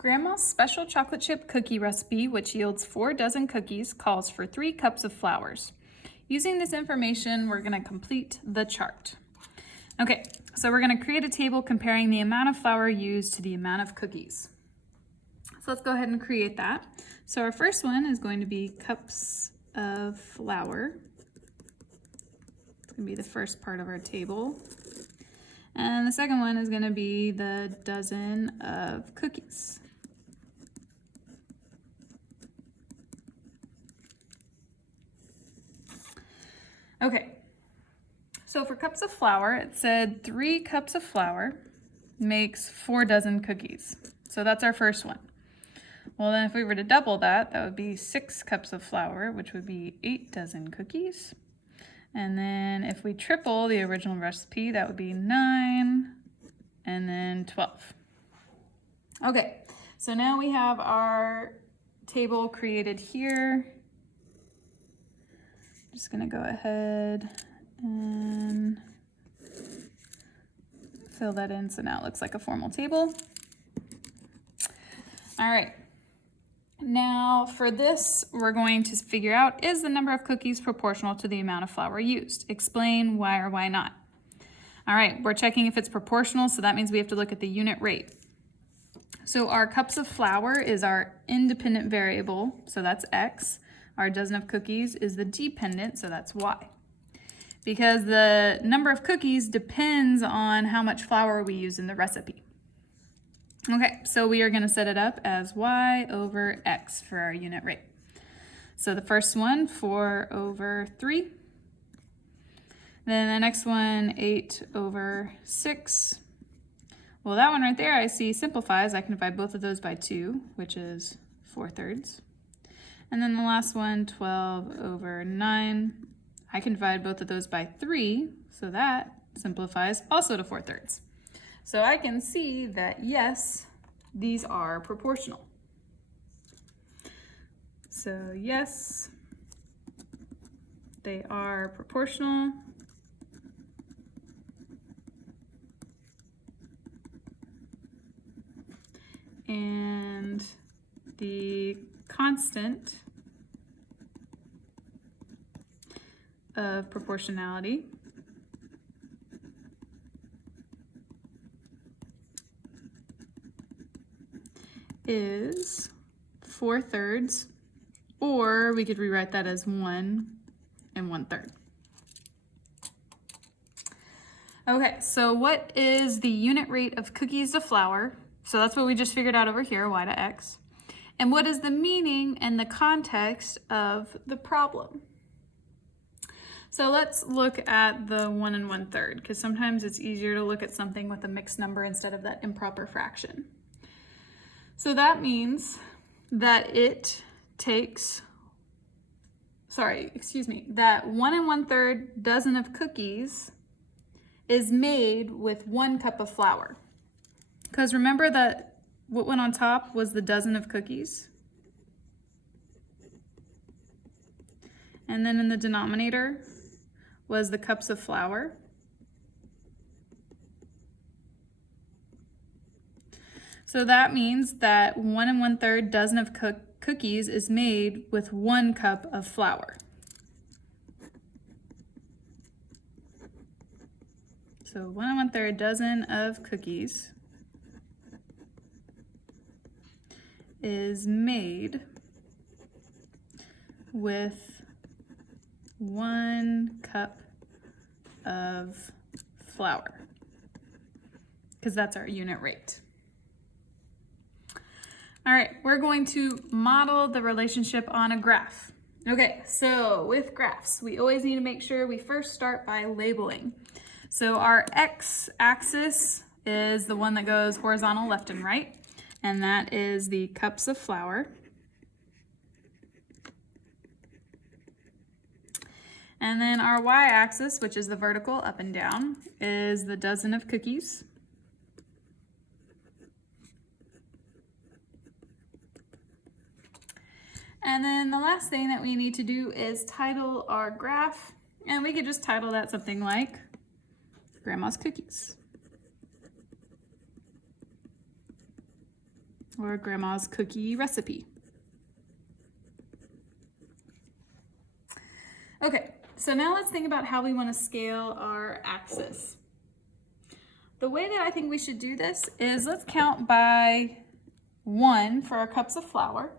Grandma's special chocolate chip cookie recipe, which yields 4 dozen cookies, calls for 3 cups of flours. Using this information, we're going to complete the chart. Okay, so we're going to create a table comparing the amount of flour used to the amount of cookies. So let's go ahead and create that. So our first one is going to be cups of flour. It's going to be the first part of our table. And the second one is going to be the dozen of cookies. Okay, so for cups of flour, it said 3 cups of flour makes 4 dozen cookies. So that's our first one. Well, then if we were to double that, that would be 6 cups of flour, which would be 8 dozen cookies. And then if we triple the original recipe, that would be 9 and then 12. Okay, so now we have our table created here. I'm just gonna go ahead and fill that in so now it looks like a formal table. All right, now for this, we're going to figure out, is the number of cookies proportional to the amount of flour used? Explain why or why not. All right, we're checking if it's proportional, so that means we have to look at the unit rate. So our cups of flour is our independent variable, so that's X. Our dozen of cookies is the dependent, so that's Y. Because the number of cookies depends on how much flour we use in the recipe. Okay, so we are going to set it up as Y over X for our unit rate. So the first one, 4 over 3. Then the next one, 8 over 6. Well, that one right there I see simplifies. I can divide both of those by 2, which is 4/3. And then the last one, 12 over 9. I can divide both of those by 3, so that simplifies also to 4/3. So I can see that, yes, these are proportional. So yes, they are proportional. And the constant of proportionality is 4/3, or we could rewrite that as 1 and 1/3. Okay, so what is the unit rate of cookies to flour? So that's what we just figured out over here, Y to X. And what is the meaning and the context of the problem? So let's look at the 1 and 1/3, because sometimes it's easier to look at something with a mixed number instead of that improper fraction. So that means that it takes, that 1 and 1/3 dozen of cookies is made with 1 cup of flour. Because remember that what went on top was the dozen of cookies. And then in the denominator was the cups of flour. So that means that 1 and 1/3 dozen of cookies is made with 1 cup of flour. So 1 and 1/3 dozen of cookies is made with 1 cup of flour, because that's our unit rate. All right, we're going to model the relationship on a graph. Okay, so with graphs, we always need to make sure we first start by labeling. So our x-axis is the one that goes horizontal left and right, and that is the cups of flour. And then our y-axis, which is the vertical up and down, is the dozen of cookies. And then the last thing that we need to do is title our graph, and we could just title that something like Grandma's Cookies. or grandma's cookie recipe. Okay, so now let's think about how we want to scale our axis. The way that I think we should do this is let's count by 1 for our cups of flour.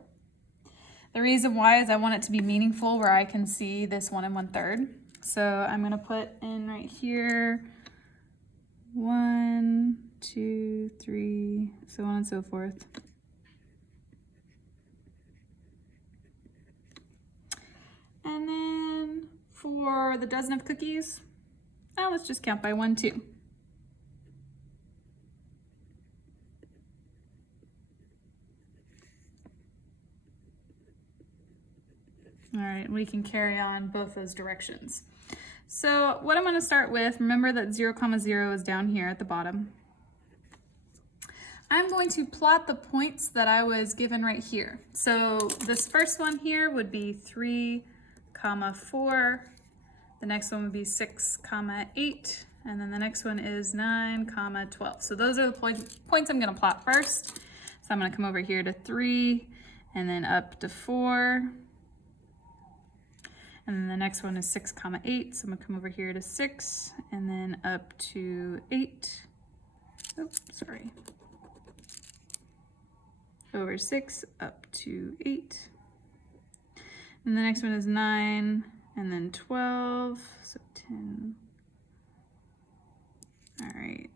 The reason why is I want it to be meaningful where I can see this 1 1/3. So I'm going to put in right here 1, 2, 3, so on and so forth. And then for the dozen of cookies, let's just count by 1, 2. All right, we can carry on both those directions. So what I'm going to start with, remember that 0, 0 is down here at the bottom. I'm going to plot the points that I was given right here. So this first one here would be 3, 4. The next one would be 6, 8. And then the next one is 9, 12. So those are the points I'm going to plot first. So I'm going to come over here to 3 and then up to 4. And then the next one is 6, 8. So I'm gonna come over here to 6 and then up to 8. Oops, sorry. Over 6, up to 8. And the next one is 9 and then 12, so 10. All right.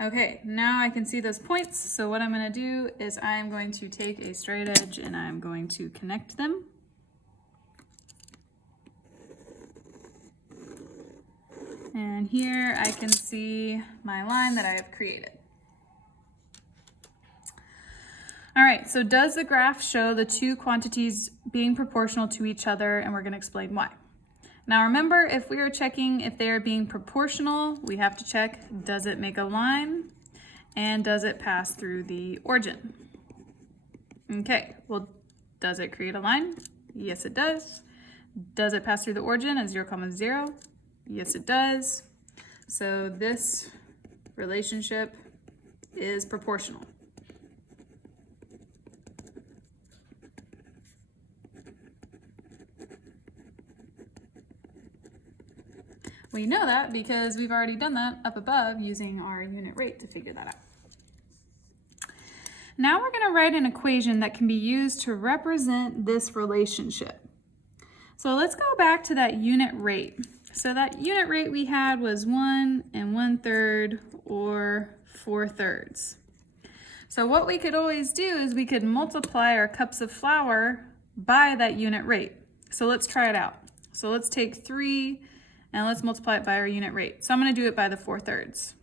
Okay, now I can see those points. So what I'm gonna do is I'm going to take a straight edge and I'm going to connect them. And here I can see my line that I have created. All right, so does the graph show the two quantities being proportional to each other? And we're going to explain why. Now remember, if we are checking if they are being proportional, we have to check, does it make a line? And does it pass through the origin? Okay, well, does it create a line? Yes, it does. Does it pass through the origin at 0, 0? Yes, it does. So this relationship is proportional. We know that because we've already done that up above using our unit rate to figure that out. Now we're going to write an equation that can be used to represent this relationship. So let's go back to that unit rate. So that unit rate we had was 1 1/3 or 4/3. So what we could always do is we could multiply our cups of flour by that unit rate. So let's try it out. So let's take 3 and let's multiply it by our unit rate. So I'm going to do it by the 4/3.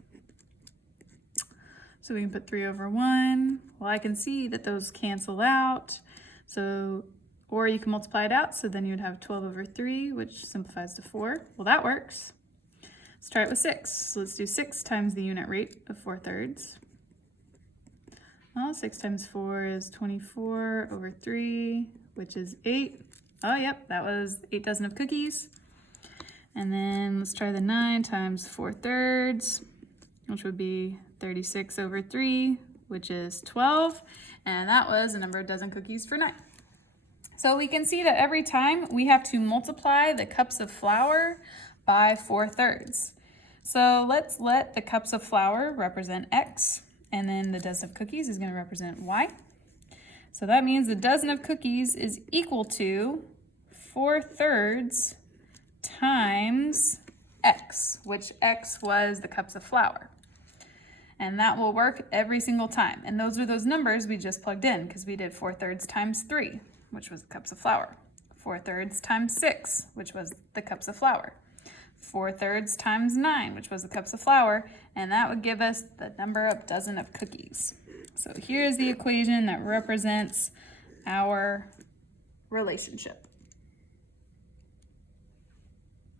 So we can put 3 over 1. Well, I can see that those cancel out. So, or you can multiply it out. So then you would have 12 over 3, which simplifies to 4. Well, that works. Let's try it with 6. So let's do 6 times the unit rate of 4/3. Well, 6 times 4 is 24 over 3, which is 8. Oh, yep, that was 8 dozen of cookies. And then let's try the 9 times 4/3, which would be 36 over 3, which is 12. And that was a number of dozen cookies for 9. So we can see that every time we have to multiply the cups of flour by 4/3. So let's let the cups of flour represent X, and then the dozen of cookies is going to represent Y. So that means the dozen of cookies is equal to 4/3 times X, which X was the cups of flour. And that will work every single time. And those are those numbers we just plugged in because we did 4/3 times 3, which was the cups of flour. 4/3 times 6, which was the cups of flour. 4/3 times 9, which was the cups of flour. And that would give us the number of dozen of cookies. So here's the equation that represents our relationship.